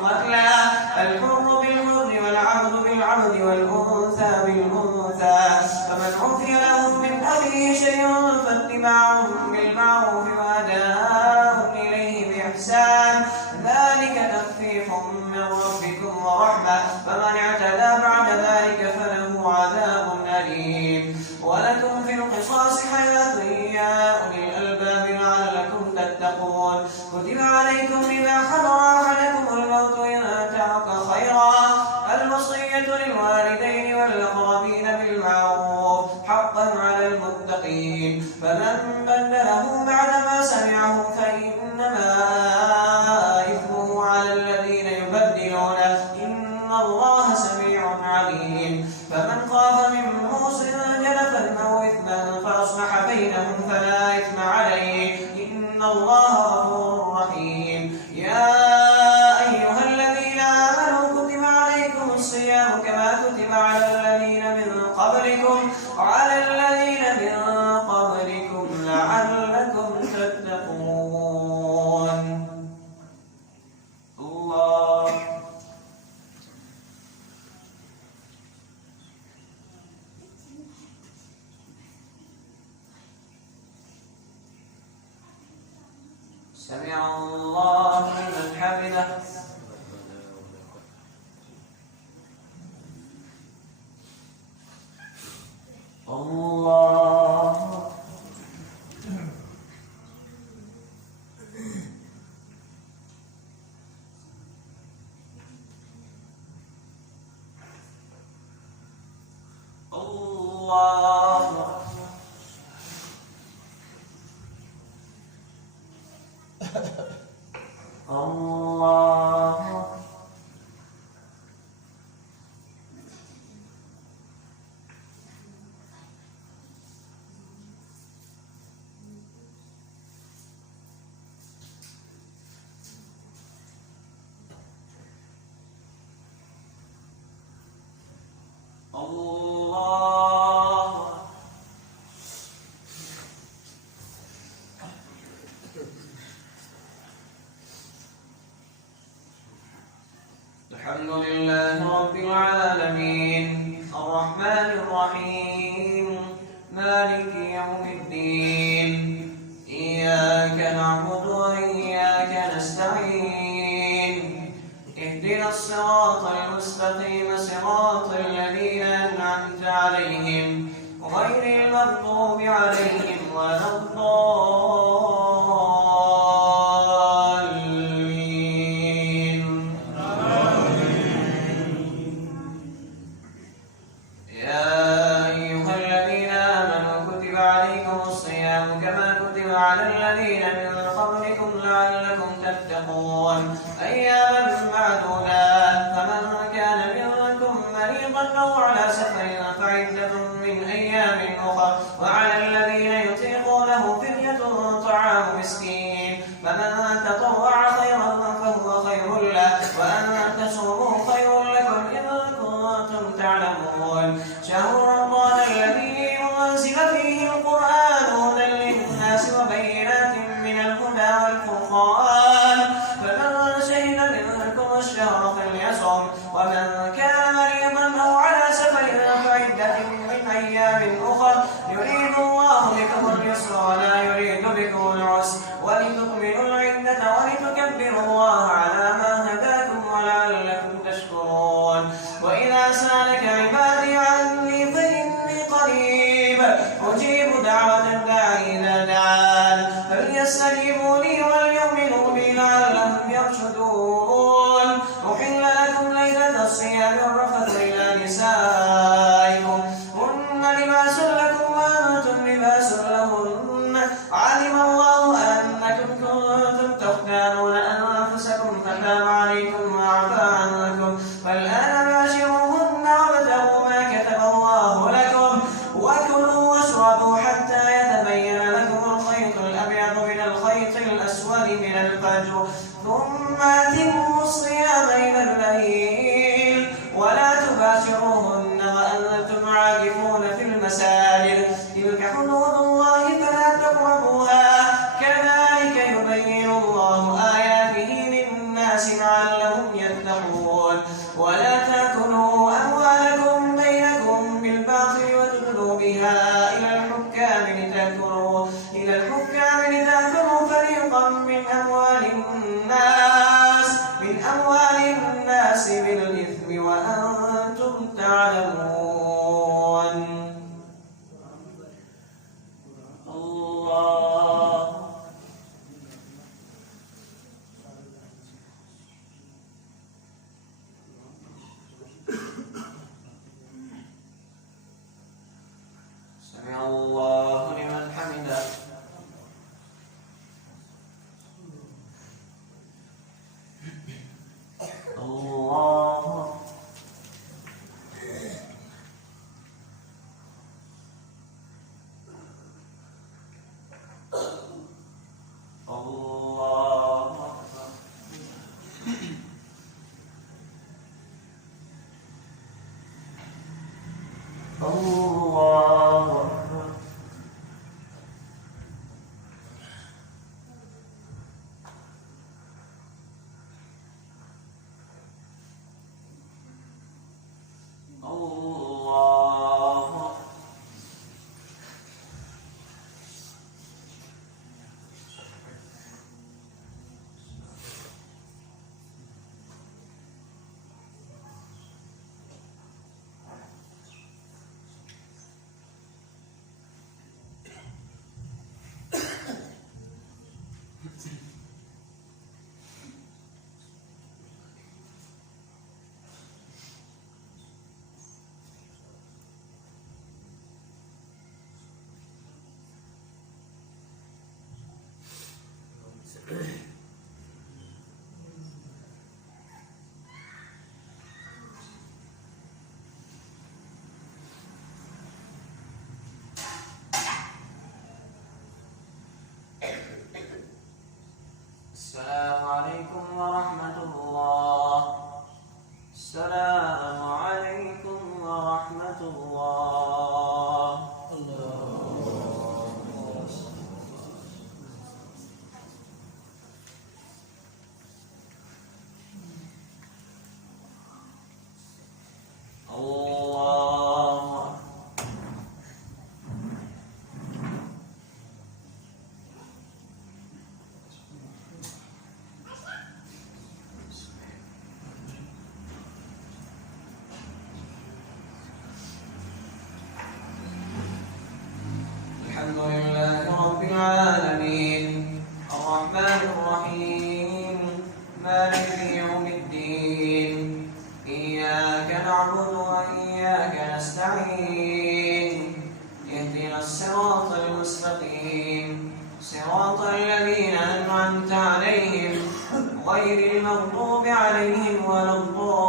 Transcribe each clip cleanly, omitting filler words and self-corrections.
بالقتلى الحر بالحر والعبد بالعبد والأنثى بالأنثى فمن عفي له من أخيه شيء فاتباع بالمعروف وأداء إليه بإحسان ذلك تخفيف من ربكم ورحمة فمن اعتدى بعد ذلك فله عذاب أليم ولكم في القصاص حياة يا أولي الألباب لعلكم تتقون كتب عليكم إذا حضر أحدكم الموت إن ترك خيرا الوصية للوالدين والأقربين بالمعروف حقا على المتقين فمن بدله بعدما سمعه فإنما إثمه على الذين يبدلونه إن الله سميع عليم فمن خاف من موص جنفا أو إثما فأصلح بينهم فلا إثم عليه إن الله غفور رحيم يا أيها الذين آمنوا كتب عليكم الصيام كما كتب على الذين من قبلكم لعلكم تتقون الله سمع الله لمن حمده الله الله الله الحمد لله رب العالمين الرحمن الرحيم مالك يوم الدين إياك نعبد وإياك نستعين اهدنا الصراط المستقيم صراط الذين أنعمت عليهم غير المغضوب عليهم ولا الضالين يا أيها الذين آمنوا كتب عليكم الصيام كما كتب على الذين من قبلكم لعلكم تتقون أياما معدودات فمن كان منكم مريضا أو على سفر فعدة من أيام أخر وعلى الذين يطيقونه فدية طعام مسكين فمن تطوع خيرا فهو خير له وأن تصوموا خير لكم إن كنتم تعلمون شهر رمضان الذي أنزل فيه القرآن هدى للناس وبينات من الهدى والفرقان فمن شهد منكم الشهر فليصم ومن كان مريضا أو على سفر فعدة من أيام أخر يريد الله بكم اليسر ولا يريد بكم العسر ولتكملوا العدة ولتكبروا الله على ما هداكم ولعلكم تشكرون وإذا سألك عبادي عني فإني قريب أجيب دعوة الداعي إذا دعان فليستجيبوا لي وليؤمنوا بي لعلهم يرشدون تتقون ولا تأكلوا أموالكم بينكم بالباطل وتدلوا بها إلى الحكام لتأكلوا فريقا من أموال الناس بالإثم وأنتم تعلمون. الله سمع الله لمن حمده. الله الله الله الله السلام عليكم ورحمة الله. السلام عليكم ورحمة الله. الله الحمد لله رب العالمين الرحمن الرحيم مالك يوم الدين إياك نعبد وإياك نستعين اهدنا الصراط المستقيم صراط الذين أنعمت عليهم غير المغضوب عليهم ولا الضالين.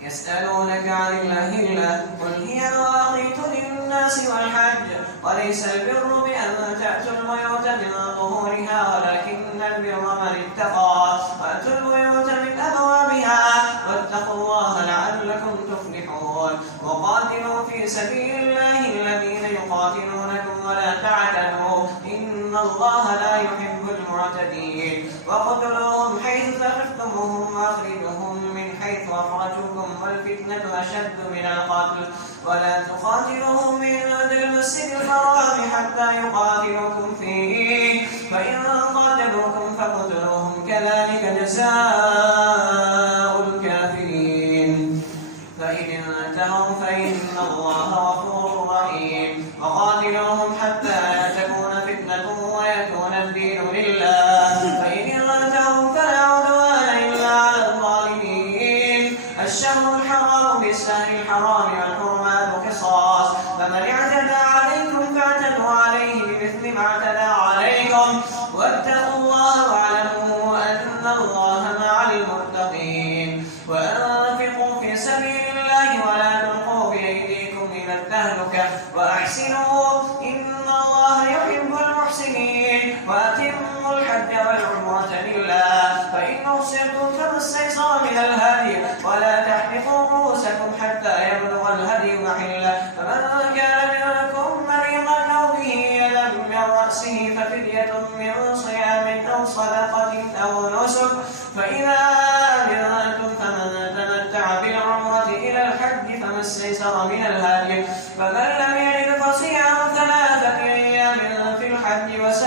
يسألونك عن الأهلة قل هي مواقيت للناس والحج وليس البر بأن تأتوا البيوت من ظهورها ولكن البر من اتقى وأتوا البيوت من أبوابها واتقوا الله لعلكم تفلحون. وقاتلوا في سبيل الله الذين يقاتلونكم ولا تعتدوا إن الله لا يحب المعتدين. وقتلوهم حيث ثقفتموهم وأخرجوهم من حيث أخرجوكم والفتنة أشد من القتل ولا تقاتلوهم عند المسجد الحرام حتى يقاتلوكم فيه فإن قاتلوكم فاقتلوهم كذلك جزاء الكافرين. فإن انتهوا فإن الله غفور رحيم. وقاتلوهم حتى لا تكون فتنة ويكون الدين لله فإن انتهوا فلا عدوان إلا على الظالمين. الشهر الحرام بالشهر الحرام والحرمات قصاص فمن اعتدى عليكم فاعتدوا عليه بمثل ما اعتدى عليكم واتقوا الله واعلموا أن الله مع المتقين. وأنفقوا في سبيل الله ولا تلقوا بأيديكم إلى التهلكة وأحسنوا إن الله يحب المحسنين. وأتموا الحج والعمرة لله فإن أحصرتم فما استيسر من الهدي ولا تحلقوا رؤوسكم حتى يبلغ الهدي محله فمن فمن لم يجد فصيام 3 أيام في الحج و7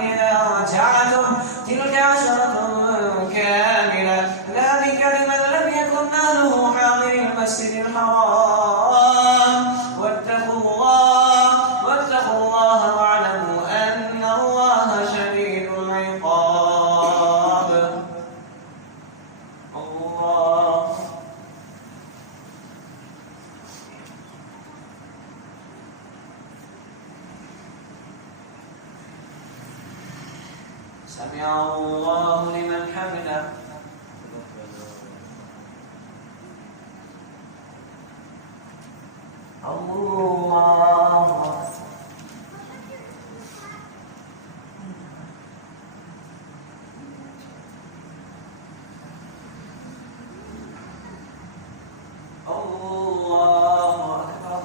إذا رجعتم تلك 10 كاملة ذلك لمن لم يكن أهله حاضر المسجد الحرام واتقوا الله واعلموا أن الله شديد العقاب. الله سمع الله لمن حمده. الله الله أكبر.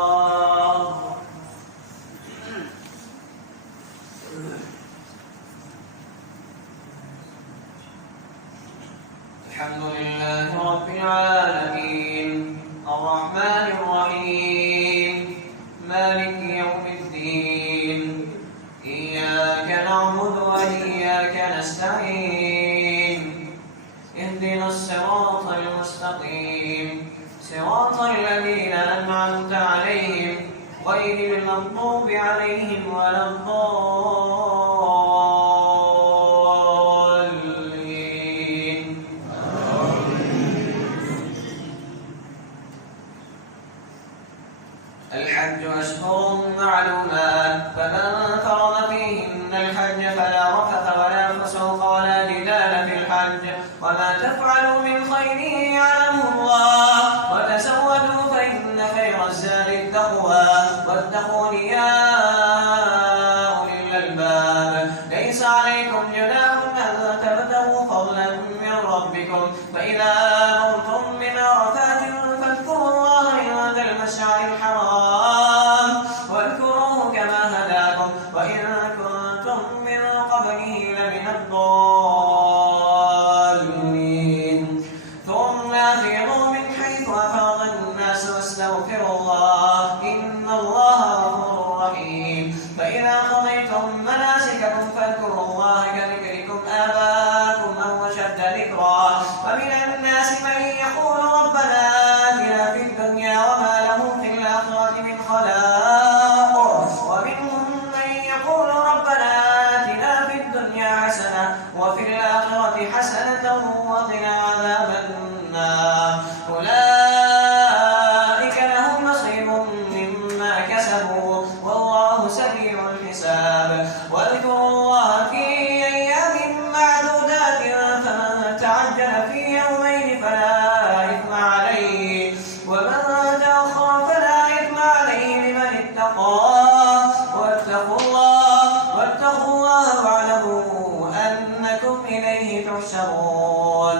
الله الحمد لله رب العالمين الرحمن الرحيم مالك يوم الدين إياك نعبد وإياك نستعين اهدنا الصراط المستقيم صراط الذين أنعمت عليهم غير المغضوب عليهم ولا الضالين. الحج أشهر معلومات فمن فرض فيهن الحج فلا رفث ولا فسوق ولا جدال في الحج وما تفعلوا من خير يعلمه الله وتزودوا فإن خير الزاد التقوى واتقون يا أولي الألباب. ليس عليكم جناح أن تبتغوا فضلا من ربكم فإذا أفضتم من عرفات فاذكروا الله عند المشعر الحرام واذكروه كما هداكم وإن كنتم من قبله لمن الضالين. ثم أفيضوا من حيث أفاض الناس واستغفروا الله إن الله غفور رحيم. فإذا قضيتم مناسككم فاذكروا الله كذكركم آباءكم أو أشد ذكرا. ومن الناس من يقول ربنا آتنا في الدنيا وما له في الآخرة من خلاق ومنهم من يقول ربنا آتنا في الدنيا حسنة وفي الآخرة حسنة وقنا عذاب النار. أولئك لهم نصيب مما كسبوا والله سريع الحساب. واذكروا الله في أيام معدودات فمن تعجل في يومين فلا إثم عليه ومن تأخر فلا إثم عليه لمن اتقى. واتقوا الله واعلموا أنكم إليه تحشرون.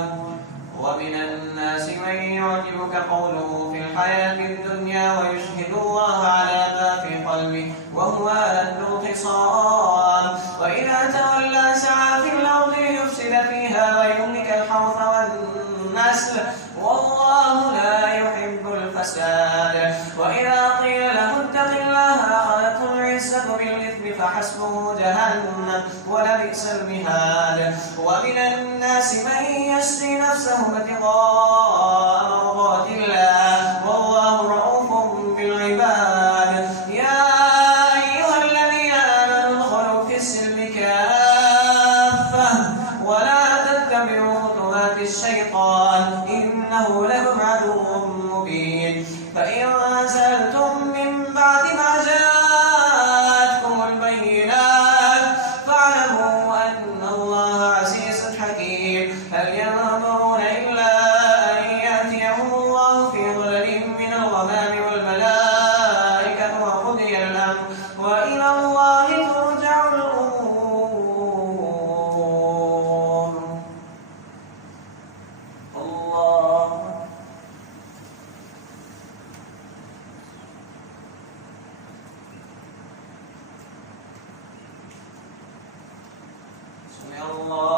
ومن الناس من يعجبك قوله في الحياة الدنيا ويشهد الله على ما في قلبه وهو ألد الخصام وإذا تولى سعى في الأرض ليفسد فيها ويهلك الحرث والنسل والله لا يحب الفساد. وإذا قيل له اتق الله أخذته العزة بالإثم فحسبه جهنم ولبئس المهاد. ومن الناس من يشري نفسه ابتغاء مرضات الله والله رؤوف بالعباد. يا أيها الذين آمنوا ادخلوا في السلم كافة ولا تتبعوا خطوات الشيطان إنه لكم عدو مبين. فإن سألتم من بعد ما جاءتكم البينات فاعلموا أن الله عزيز حكيم. هل ينظرون إلا أن يأتيهم الله في ظلل من الغمام والملائكة وقضي الأمر وإلى الله ترجع الأمور. سمع الله